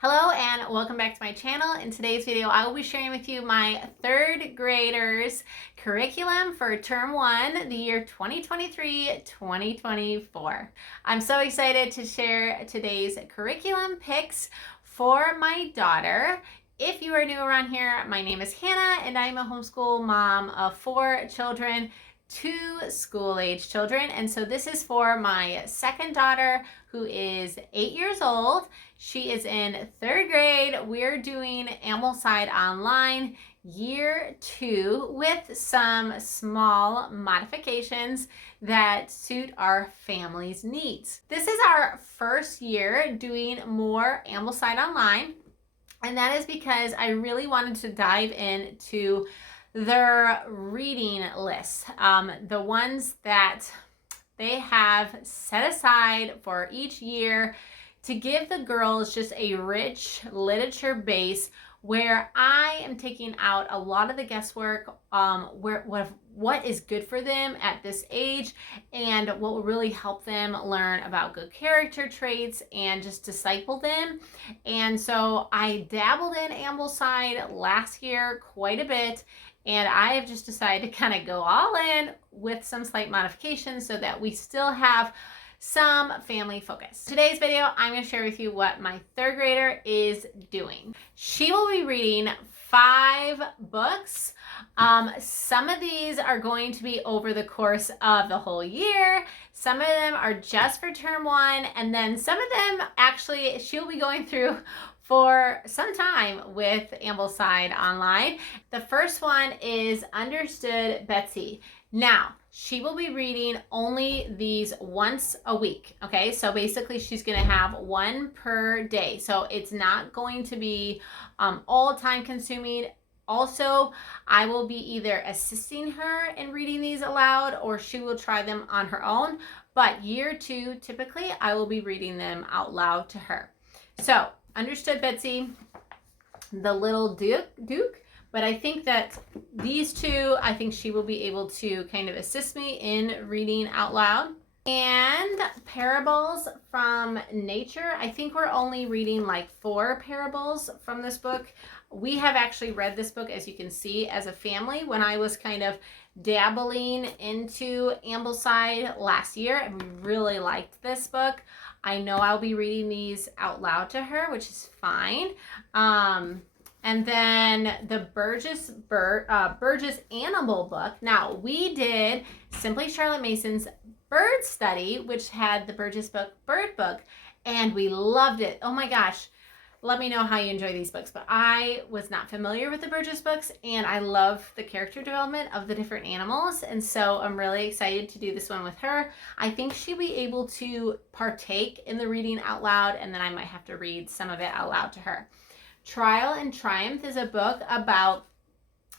Hello and welcome back to my channel. In today's video, I will be sharing with you my third graders curriculum for term 1, the year 2023-2024. I'm so excited to share today's curriculum picks for my daughter. If you are new around here, my name is Hannah and I'm a homeschool mom of 4 children, 2 school-age children. And so this is for my second daughter who is 8 years old. She is in 3rd grade. We're doing Ambleside Online year 2 with some small modifications that suit our family's needs. This is our first year doing more Ambleside Online, and that is because I really wanted to dive into their reading lists, the ones that they have set aside for each year to give the girls just a rich literature base where I am taking out a lot of the guesswork, what is good for them at this age and what will really help them learn about good character traits and just disciple them. And so I dabbled in Ambleside last year quite a bit, and I have just decided to kind of go all in with some slight modifications so that we still have some family focus. Today's video, I'm going to share with you what my 3rd grader is doing. She will be reading 5 books. Some of these are going to be over the course of the whole year. Some of them are just for term 1, and then some of them actually she'll be going through for some time with Ambleside Online. The first one is Understood Betsy. Now, she will be reading only these once a week, okay? So basically she's gonna have 1 per day. So it's not going to be all time consuming. Also, I will be either assisting her in reading these aloud or she will try them on her own. But year 2, typically, I will be reading them out loud to her. So, Understood Betsy, The Little Duke. But I think that these 2, I think she will be able to kind of assist me in reading out loud. And Parables from Nature. I think we're only reading like 4 parables from this book. We have actually read this book, as you can see, as a family when I was kind of dabbling into Ambleside last year, and we really liked this book. I know I'll be reading these out loud to her, which is fine. And then the Burgess Animal book. Now, we did Simply Charlotte Mason's Bird Study, which had the Burgess book, Bird book, and we loved it. Oh my gosh. Let me know how you enjoy these books. But I was not familiar with the Burgess books, and I love the character development of the different animals. And so I'm really excited to do this one with her. I think she'll be able to partake in the reading out loud, and then I might have to read some of it out loud to her. Trial and Triumph is a book about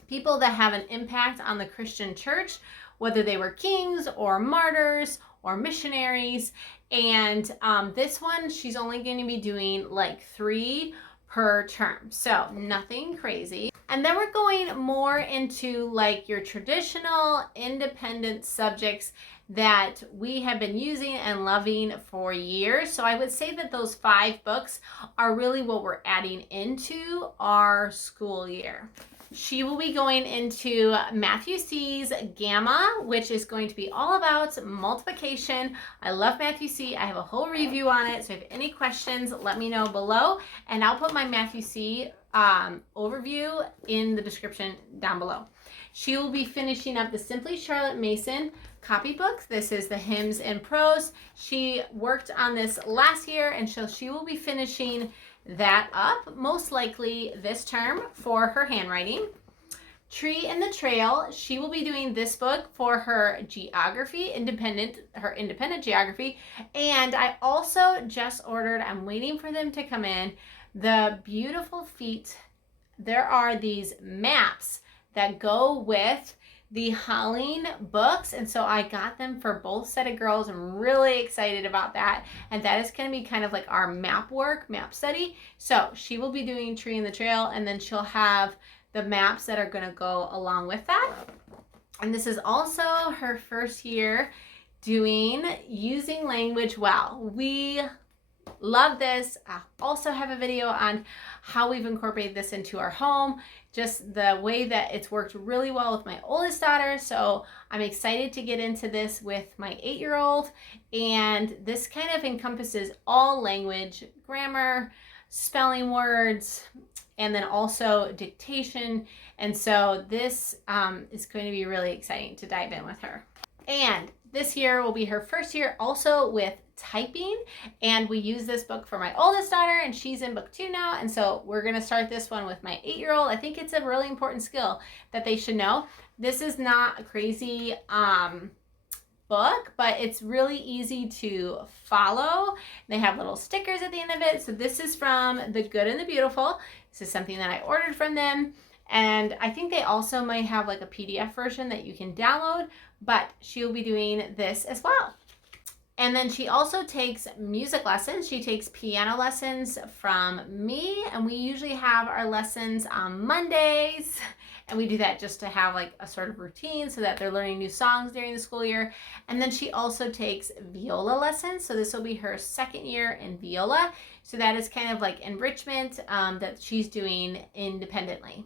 people that have an impact on the Christian church, whether they were kings or martyrs or missionaries. And this one, she's only going to be doing like 3 per term. So nothing crazy. And then we're going more into like your traditional independent subjects that we have been using and loving for years. So I would say that those 5 books are really what we're adding into our school year. She will be going into Matthew C.'s Gamma, which is going to be all about multiplication. I love Matthew C. I have a whole review on it. So if you have any questions, let me know below. And I'll put my Matthew C. Overview in the description down below. She will be finishing up the Simply Charlotte Mason copybook. This is the Hymns and Prose. She worked on this last year, and so she will be finishing that up most likely this term for her handwriting. Tree and the Trail. She will be doing this book for her geography, independent geography. And I also just ordered, I'm waiting for them to come in, the Beautiful Feet. There are these maps that go with the Holling books, and so I got them for both set of girls. I'm really excited about that, and that is going to be kind of like our map study. So she will be doing Tree and the Trail, and then she'll have the maps that are going to go along with that. And this is also her first year doing Using Language Well. We love this. I also have a video on how we've incorporated this into our home, just the way that it's worked really well with my oldest daughter. So I'm excited to get into this with my 8-year-old. And this kind of encompasses all language, grammar, spelling words, and then also dictation. And so this is going to be really exciting to dive in with her. And this year will be her first year also with typing, and we use this book for my oldest daughter, and she's in book 2 now, and so we're going to start this one with my 8-year-old. I think it's a really important skill that they should know. This is not a crazy book, but it's really easy to follow. They have little stickers at the end of it. So this is from The Good and the Beautiful. This is something that I ordered from them, and I think they also might have like a PDF version that you can download, but she'll be doing this as well. And then she also takes music lessons. She takes piano lessons from me, and we usually have our lessons on Mondays. And we do that just to have like a sort of routine so that they're learning new songs during the school year. And then she also takes viola lessons. So this will be her 2nd year in viola. So that is kind of like enrichment that she's doing independently.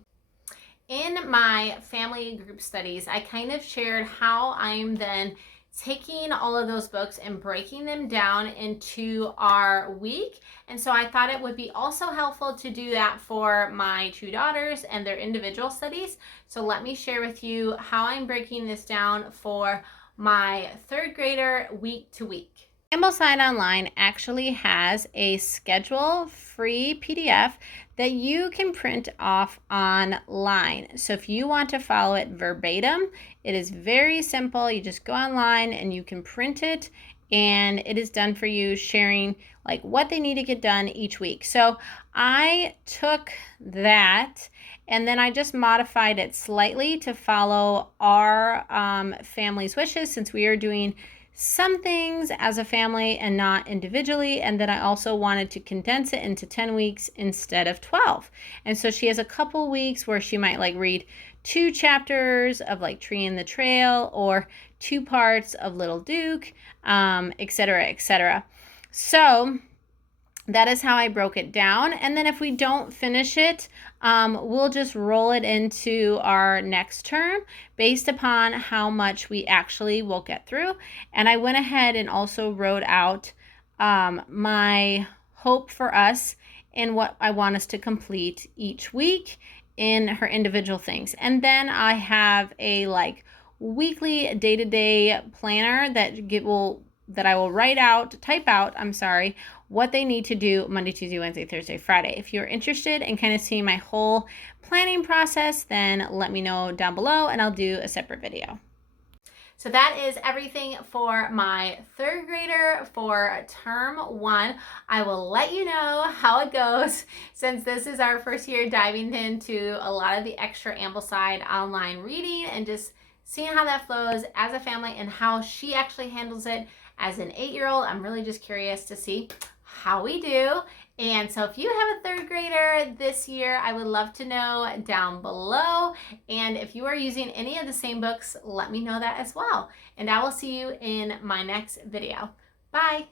In my family group studies, I kind of shared how I'm then taking all of those books and breaking them down into our week. And so I thought it would be also helpful to do that for my 2 daughters and their individual studies. So let me share with you how I'm breaking this down for my 3rd grader week to week. Ambleside Online actually has a schedule free PDF that you can print off online. So if you want to follow it verbatim, it is very simple. You just go online and you can print it, and it is done for you, sharing like what they need to get done each week. So I took that and then I just modified it slightly to follow our family's wishes, since we are doing some things as a family and not individually. And then I also wanted to condense it into 10 weeks instead of 12. And so she has a couple weeks where she might like read 2 chapters of like Tree in the Trail, or 2 parts of Little Duke, etc., etc. So that is how I broke it down. And then if we don't finish it, we'll just roll it into our next term based upon how much we actually will get through. And I went ahead and also wrote out my hope for us and what I want us to complete each week in her individual things. And then I have a like weekly day-to-day planner that I will type out, what they need to do Monday, Tuesday, Wednesday, Thursday, Friday. If you're interested in kind of seeing my whole planning process, then let me know down below and I'll do a separate video. So that is everything for my 3rd grader for term 1. I will let you know how it goes, since this is our first year diving into a lot of the extra Ambleside Online reading and just seeing how that flows as a family and how she actually handles it as an 8-year-old. I'm really just curious to see how we do. And so if you have a 3rd grader this year, I would love to know down below. And if you are using any of the same books, let me know that as well. And I will see you in my next video. Bye.